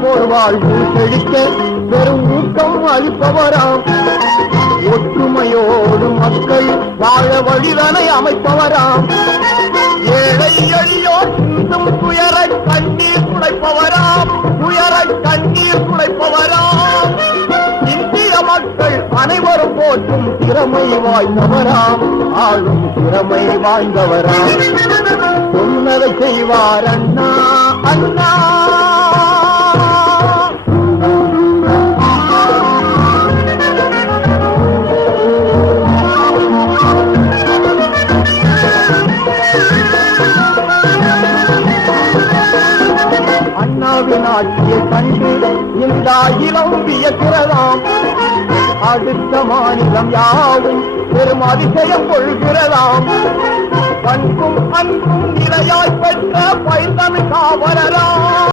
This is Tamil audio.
போர் வாழ்வு செழிக்க பெரும் ஊக்கம் அளிப்பவராம். ஒற்றுமையோடு மக்கள் வாழ வழிதனை அமைப்பவராம். ஏழை எளியோர் சிந்தும் துயரை கண்ணீர் துடைப்பவராம். துயரை கண்ணீர் துடைப்பவராம். இந்திய மக்கள் அனைவரும் போற்றும் திறமை வாய்ந்தவராம். ஆளும் திறமை வாய்ந்தவராம். சொன்னதை செய்வார் அண்ணா அண்ணா. அண்ணாவின் ஆட்சியை கண்டு இந்த அகிலம் வியக்கிறதாம். அடுத்த மாநிலம் யாவும் பெரும் அதிசயம் கொள்கிறதாம். பண்பும் அன்பும் நிலையாய் பெற்ற பைந்தமிழ் காவலராம்.